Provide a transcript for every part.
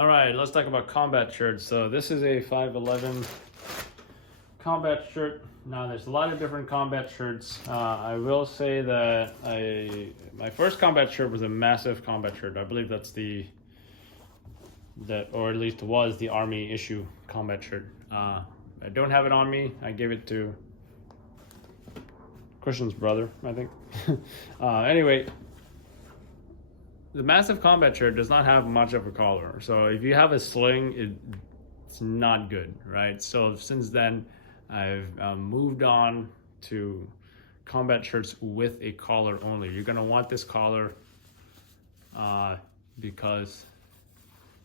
All right, let's talk about combat shirts. So this is a 511 combat shirt. Now there's a lot of different combat shirts. I will say that my first combat shirt was a massive combat shirt. I believe that's or at least was the Army issue combat shirt. I don't have it on me. I gave it to Christian's brother, I think. Anyway, the massive combat shirt does not have much of a collar. So if you have a sling, it's not good, right? So since then, I've moved on to combat shirts with a collar only. You're gonna want this collar because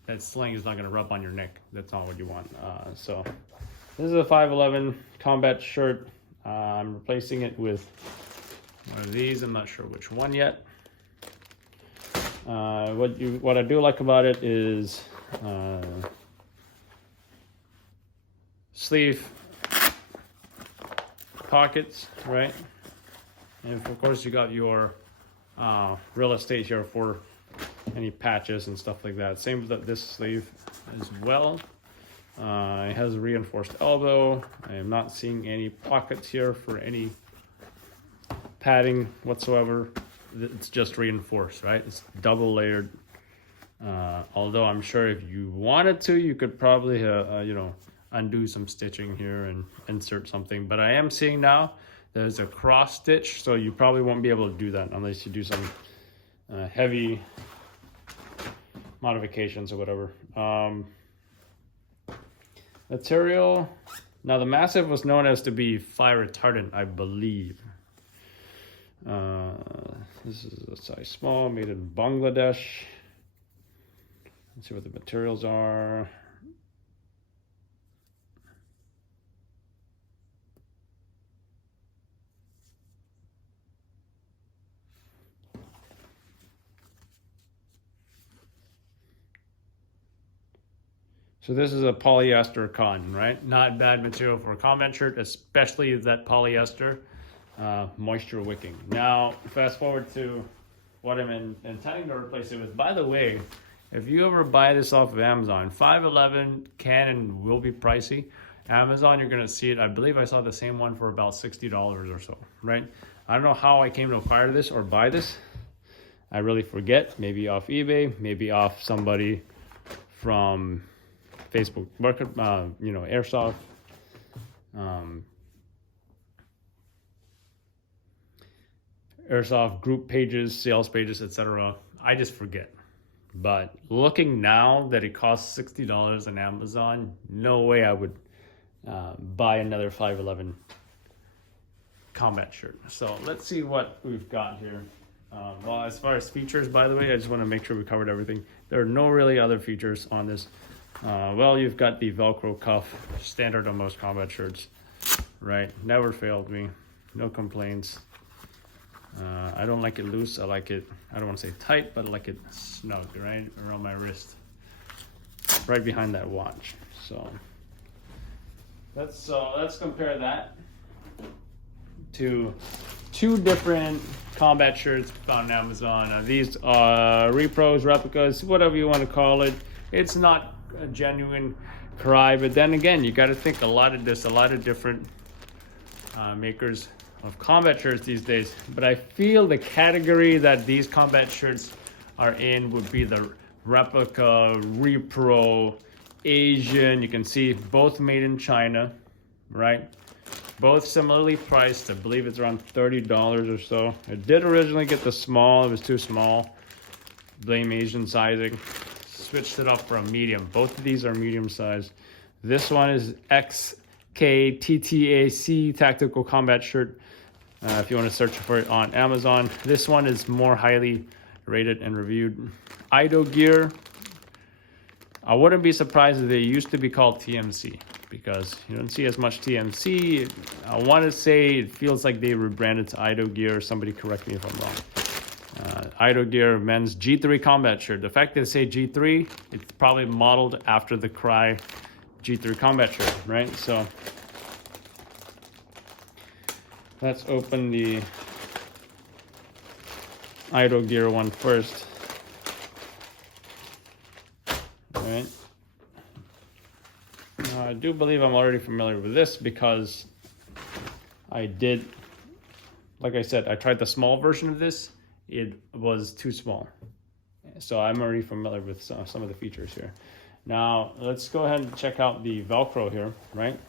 that sling is not gonna rub on your neck. That's not what you want. So this is a 511 combat shirt. I'm replacing it with one of these. I'm not sure which one yet. What I do like about it is sleeve pockets, right? And of course you got your real estate here for any patches and stuff like that. Same with this sleeve as well. It has a reinforced elbow. I am not seeing any pockets here for any padding whatsoever. It's just reinforced, right? It's double layered. Although I'm sure if you wanted to, you could probably, undo some stitching here and insert something. But I am seeing now there's a cross stitch, so you probably won't be able to do that unless you do some heavy modifications or whatever. Material. Now the massive was known as to be fire retardant, I believe. This is a size small, made in Bangladesh. Let's see what the materials are. So this is a polyester cotton, right? Not bad material for a combat shirt, especially that polyester. Moisture wicking. Now, fast forward to what I'm intending to replace it with. By the way, if you ever buy this off of Amazon, 511 can and will be pricey. Amazon, you're gonna see it. I believe I saw the same one for about $60 or so, right? I don't know how I came to acquire this or buy this. I really forget. Maybe off eBay, maybe off somebody from Facebook Market, Airsoft. Airsoft group pages, sales pages, etc. I just forget. But looking now that it costs $60 on Amazon, no way I would buy another 511 combat shirt. So let's see what we've got here. Well, as far as features, by the way, I just want to make sure we covered everything. There are no really other features on this. Well, you've got the Velcro cuff, standard on most combat shirts, right? Never failed me, no complaints. I don't like it loose. I like it, I don't want to say tight, but I like it snug, right? Around my wrist, right behind that watch. So let's compare that to two different combat shirts found on Amazon. These are repros, replicas, whatever you want to call it. It's not a genuine cry, but then again, you got to think there's a lot of different makers of combat shirts these days, but I feel the category that these combat shirts are in would be the replica, repro, Asian. You can see both made in China, right? Both similarly priced. I believe it's around $30 or so. I did originally get the small. It was too small. Blame Asian sizing. Switched it up for a medium. Both of these are medium size. This one is XKTTAC Tactical Combat Shirt. If you want to search for it on Amazon. This one is more highly rated and reviewed. Ido Gear. I wouldn't be surprised if they used to be called TMC because you don't see as much TMC. I want to say it feels like they rebranded to Ido Gear. Somebody correct me if I'm wrong. Ido Gear men's G3 combat shirt. The fact that they say G3, it's probably modeled after the Cry G3 combat shirt, right? So let's open the Ido Gear one first. right? Now, I do believe I'm already familiar with this because I did, like I said, I tried the small version of this. It was too small. So I'm already familiar with some of the features here. Now, let's go ahead and check out the Velcro here, right?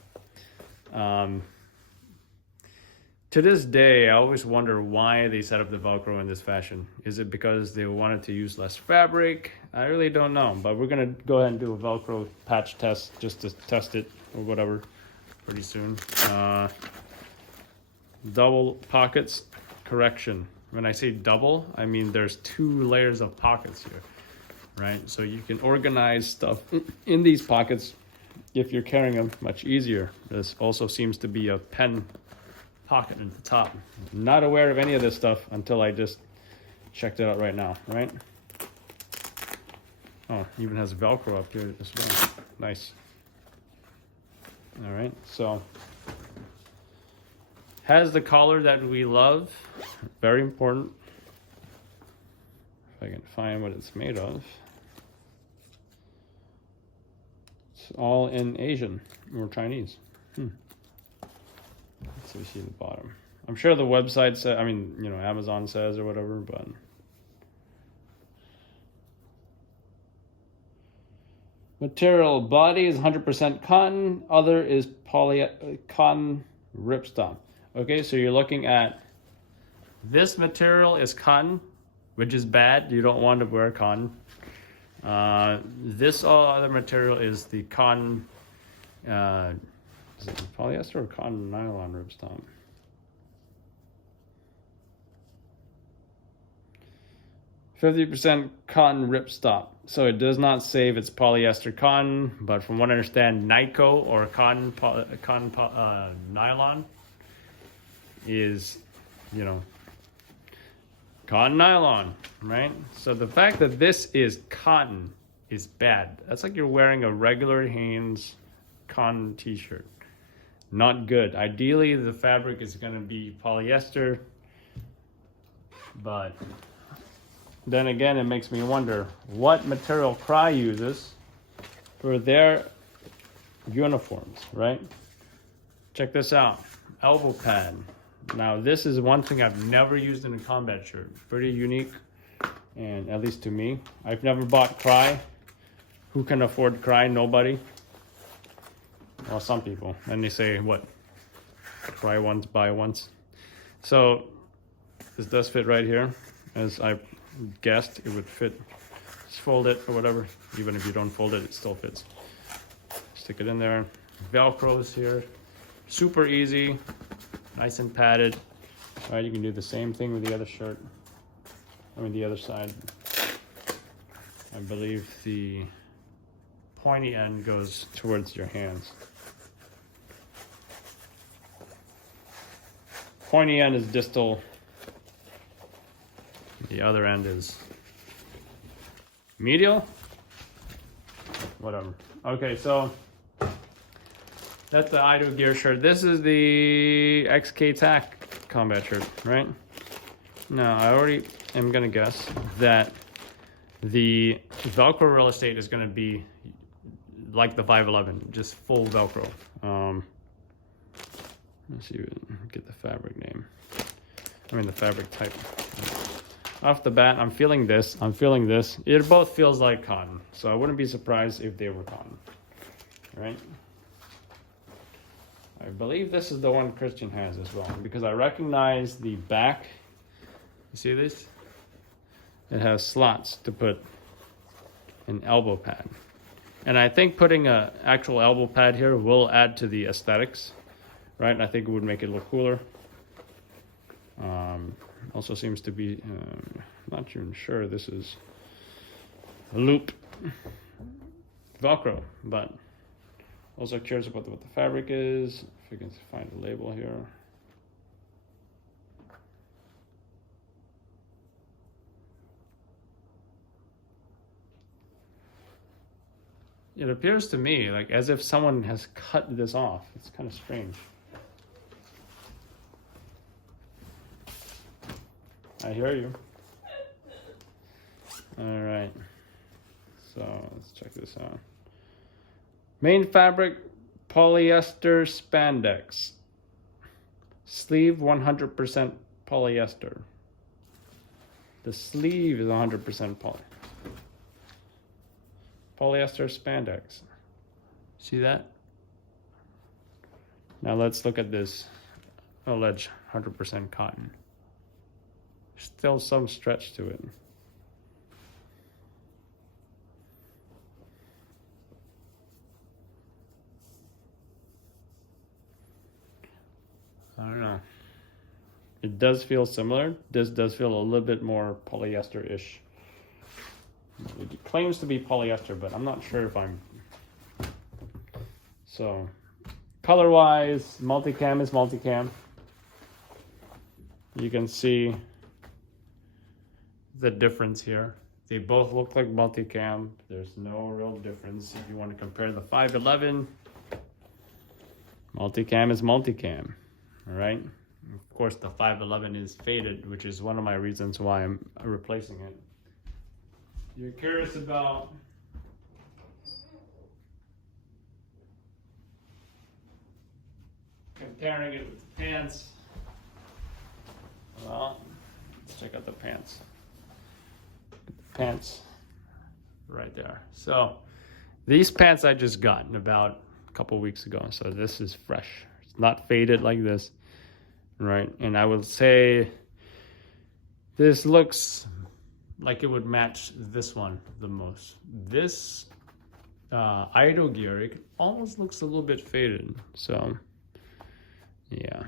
To this day, I always wonder why they set up the Velcro in this fashion. Is it because they wanted to use less fabric? I really don't know, but we're gonna go ahead and do a Velcro patch test just to test it or whatever pretty soon. Double pockets, correction. When I say double, I mean there's 2 layers of pockets here, right? So you can organize stuff in these pockets if you're carrying them much easier. This also seems to be a pen pocket at the top. Not aware of any of this stuff until I just checked it out right now, right? Oh, even has Velcro up here as well. Nice. All right, so has the collar that we love. Very important. If I can find what it's made of. It's all in Asian or Chinese. Let's see the bottom. I'm sure the website says, I mean, you know, Amazon says or whatever, but material body is 100% cotton. Other is cotton ripstop. Okay, so you're looking at this material is cotton, which is bad. You don't want to wear cotton. This all other material is the cotton. Is it polyester or cotton nylon ripstop? .50% cotton ripstop. So it does not say if it's polyester cotton, but from what I understand, Nyko or nylon is, you know, cotton nylon, right? So the fact that this is cotton is bad. That's like you're wearing a regular Hanes cotton t-shirt. Not good. Ideally, the fabric is going to be polyester, but then again, it makes me wonder what material Cry uses for their uniforms, right? Check this out. Elbow pad. Now, this is one thing I've never used in a combat shirt. Pretty unique, and at least to me. I've never bought Cry. Who can afford Cry? Nobody. Well, some people. And they say, what? Try once, buy once. So this does fit right here. As I guessed, it would fit. Just fold it or whatever. Even if you don't fold it, it still fits. Stick it in there. Velcro's here. Super easy. Nice and padded. All right, you can do the same thing with the other shirt. I mean, the other side. I believe the pointy end goes towards your hands. Pointy end is distal. The other end is medial. Whatever. Okay, so that's the I Do Gear shirt. This is the XK TAC combat shirt, right? Now, I already am gonna guess that the Velcro real estate is gonna be like the 511, just full Velcro. Let's see, get the fabric name. I mean the fabric type. Off the bat, I'm feeling this. I'm feeling this. It both feels like cotton, so I wouldn't be surprised if they were cotton, right? I believe this is the one Christian has as well, because I recognize the back. You see this? It has slots to put an elbow pad. And I think putting an actual elbow pad here will add to the aesthetics, right? And I think it would make it look cooler. Also seems to be, not even sure this is a loop Velcro, but also curious about what the fabric is. If we can find a label here. It appears to me like as if someone has cut this off. It's kind of strange. I hear you. All right. So let's check this out. Main fabric, polyester spandex. Sleeve 100% polyester. The sleeve is 100% polyester spandex. See that? Now let's look at this alleged 100% cotton. Still some stretch to it. I don't know. It does feel similar. This does feel a little bit more polyester-ish. It claims to be polyester, but I'm not sure if I'm. So, color-wise, multicam is multicam. You can see the difference here. They both look like multicam. There's no real difference. If you want to compare the 511, multicam is multicam. All right. Of course, the 511 is faded, which is one of my reasons why I'm replacing it. You're curious about comparing it with the pants. Well, let's check out the pants. The pants right there. So these pants I just got about a couple weeks ago. So this is fresh. It's not faded like this. Right, and I would say this looks like it would match this one the most. This idle gear, it almost looks a little bit faded. So, yeah.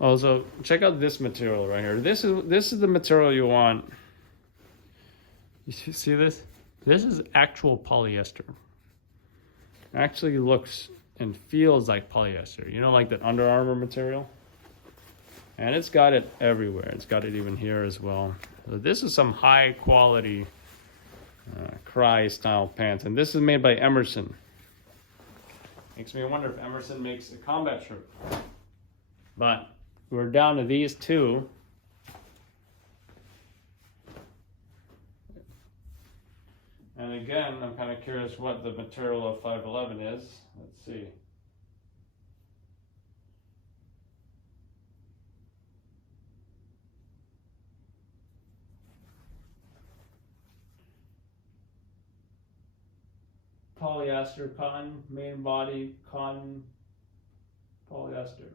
Also, check out this material right here. This is the material you want. You see this? This is actual polyester. Actually looks and feels like polyester, you know, like that Under Armour material. And it's got it everywhere. It's got it even here as well. So this is some high quality Cry style pants, and this is made by Emerson. Makes me wonder if Emerson makes a combat shirt. But we're down to these two. And again, I'm kind of curious what the material of 511 is. Let's see. Polyester, cotton, main body, cotton, polyester.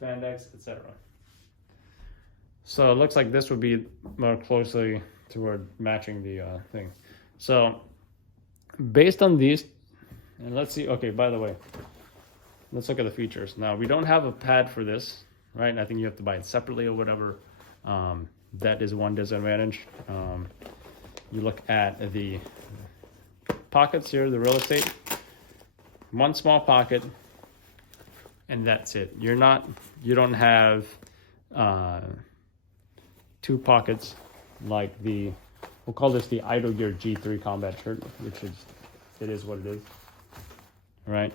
Spandex, etc. So it looks like this would be more closely toward matching the thing. So based on these, and let's see, okay, by the way, let's look at the features. Now, we don't have a pad for this, right? I think you have to buy it separately or whatever. That is one disadvantage. You look at the pockets here, the real estate, one small pocket, and that's it. You don't have two pockets like we'll call this the Idle Gear G3 combat shirt, which is what it is. All right,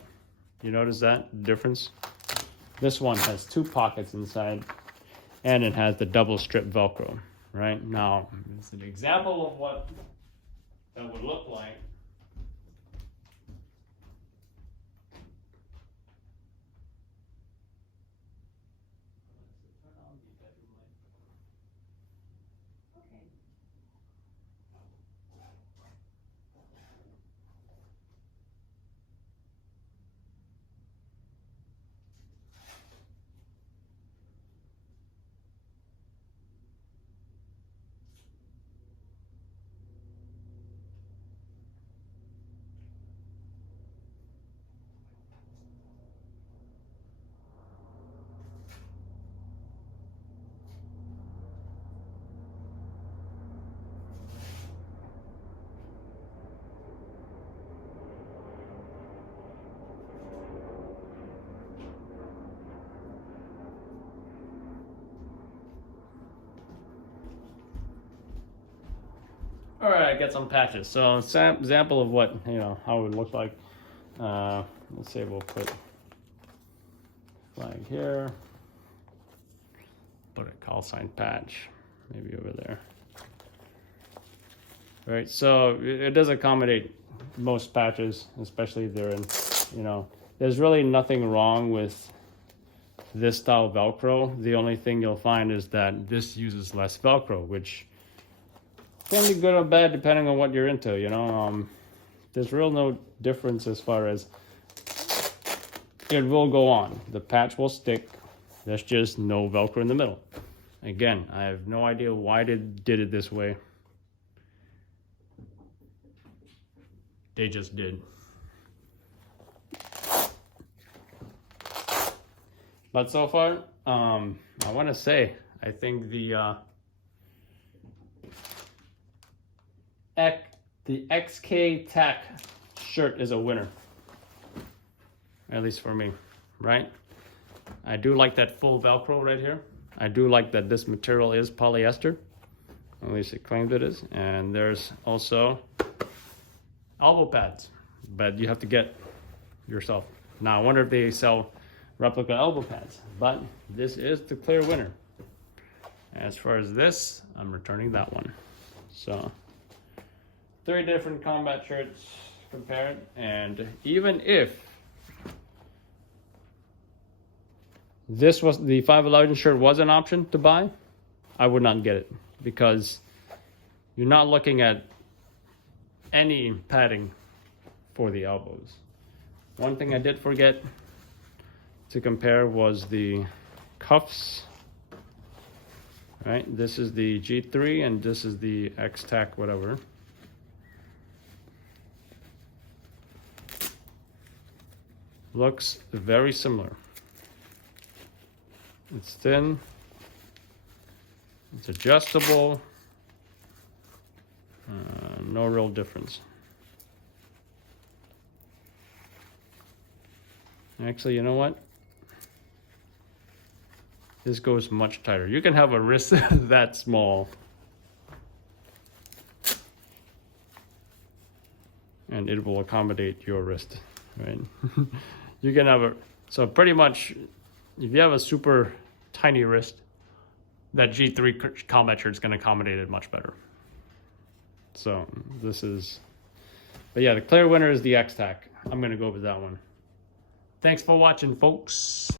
you notice that difference? This one has two pockets inside, and it has the double strip Velcro. Right now, it's an example of what that would look like. All right, get some patches. So example of what, how it would look like. Let's say we'll put flag here. put a call sign patch, maybe over there. All right, so it does accommodate most patches, especially if they're in, you know, there's really nothing wrong with this style Velcro. The only thing you'll find is that this uses less Velcro, which can be good or bad depending on what you're into, you know. There's real no difference as far as it will go on. The patch will stick. There's just no Velcro in the middle. Again, I have no idea why they did it this way. They just did. But so far, I want to say, I think the XK Tack shirt is a winner. At least for me, right? I do like that full Velcro right here. I do like that this material is polyester. At least it claims it is. And there's also elbow pads, but you have to get yourself. Now I wonder if they sell replica elbow pads, but this is the clear winner. As far as this, I'm returning that one. So 3 different combat shirts compared, and even if this was the 511 shirt was an option to buy, I would not get it, because you're not looking at any padding for the elbows. One thing I did forget to compare was the cuffs. Right, this is the G3 and this is the X-Tack whatever. Looks very similar. It's thin, it's adjustable, no real difference. Actually, you know what? This goes much tighter. You can have a wrist that small and it will accommodate your wrist, right? You can have so pretty much, if you have a super tiny wrist, that G3 combat shirt is going to accommodate it much better. So this is, but yeah, the clear winner is the X-Tack. I'm going to go with that one. Thanks for watching, folks.